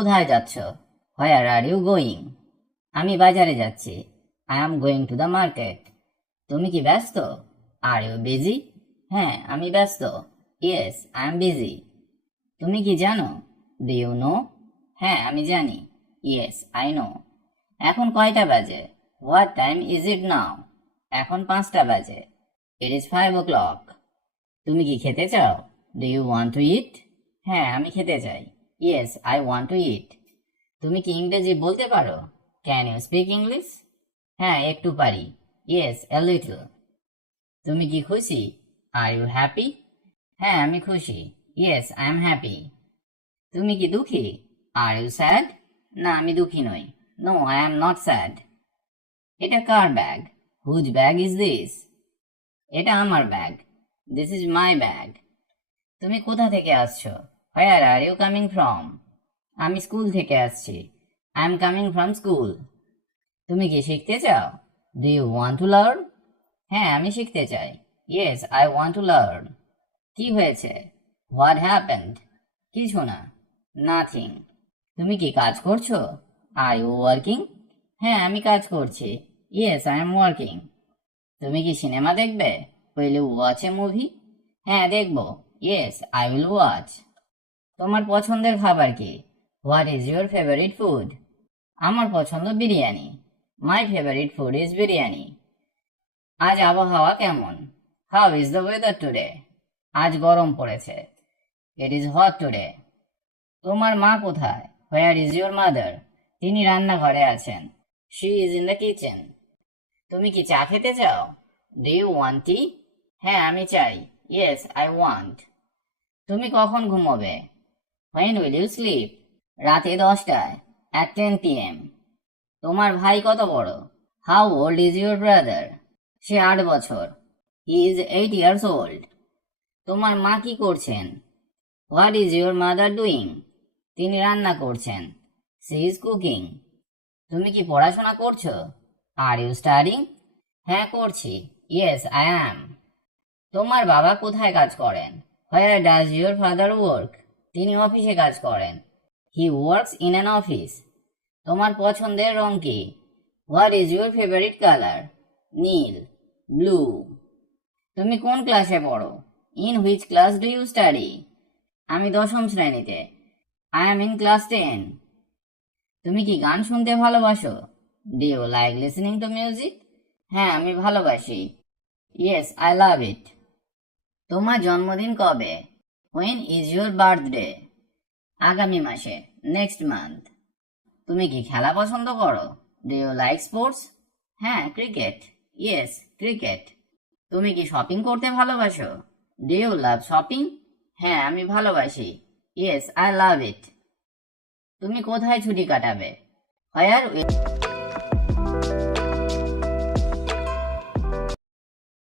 কোথায় যাচ্ছ? Where are you going? আমি বাজারে যাচ্ছি। I am going to the market. তুমি কি ব্যস্ত? Are you busy? হ্যাঁ, আমি ব্যস্ত। Yes, I am busy. তুমি কি জানো? Do you know? হ্যাঁ, আমি জানি। Yes, I know. এখন কয়টা বাজে? What time is it now? এখন 5টা বাজে। It is 5 o'clock। তুমি কি খেতে চাও? Do you want to eat? হ্যাঁ, আমি খেতে চাই। Yes, I want to eat. তুমি কি ইংরেজি বলতে পারো? Can you speak English? হ্যাঁ, একটু পারি। Yes, a little. তুমি কি খুশি? Are you happy? হ্যাঁ, আমি খুশি। Yes, I am happy. তুমি কি দুঃখী? Are you sad? না, আমি দুঃখী নই। No, I am not sad. এটা কার bag? Whose bag is this? এটা আমার bag. This is my bag. তুমি কোথা থেকে আসছো? Where are you coming from? আমি স্কুল থেকে আসছি। I am coming from school. তুমি কি শিখতে চাও? Do you want to learn? হ্যাঁ, আমি শিখতে চাই। Yes, I want to learn. কি হয়েছে? What happened? কিছু না। নাথিং। তুমি কি কাজ করছো? Are you working? হ্যাঁ, আমি কাজ করছি। Yes, I am working. তুমি কি সিনেমা দেখবে? Will you watch a movie? হ্যাঁ, দেখবো। Yes, I will watch. তোমার পছন্দের খাবার কি? What is your favourite food? আমার পছন্দ biryani. My favourite food is biryani. আজ আবহাওয়া কেমন? How is the weather today? আজ গরম পড়েছে। It is hot today. তোমার মা কোথায়? Where is your mother? তিনি রান্নাঘরে আছেন। She is in the kitchen. তুমি কি চা খেতে চাও? Do you want tea? হ্যাঁ, আমি চাই। Yes, I want. তুমি কখন ঘুমোবে? When will you sleep? রাতে 10টায়। At 10 p.m. তোমার ভাই কত বড়? How old is your brother? সে 8 বছর। He is 8 years old. তোমার মা কি করছেন? What is your mother doing? তিনি রান্না করছেন। She is cooking. তুমি কি পড়াশোনা করছো? Are you studying? হ্যাঁ, করছি। Yes, I am. তোমার বাবা কোথায় কাজ করেন? Where does your father work? তিনি অফিসে কাজ করেন। He works in an office. তোমার পছন্দের রং কি? What is your favourite colour? Neil, blue. তুমি কোন ক্লাসে পড়ো? In which class do you study? আমি 10ম শ্রেণীতে। I am in class 10। তুমি কি গান শুনতে ভালোবাসো? Do you like listening to music? হ্যাঁ, আমি ভালোবাসি। Yes, I love it. তোমার জন্মদিন কবে? When is your birthday? আগামী মাসে, নেক্সট মান্থ। তুমি কি খেলা পছন্দ করো? Do you like sports? হ্যাঁ, ক্রিকেট। Yes, cricket. তুমি কি শপিং করতে ভালোবাসো? Do you love shopping? হ্যাঁ, আমি ভালোবাসি। ইয়েস, আই লাভ ইট। তুমি কোথায় ছুটি কাটাবে? হোয়ার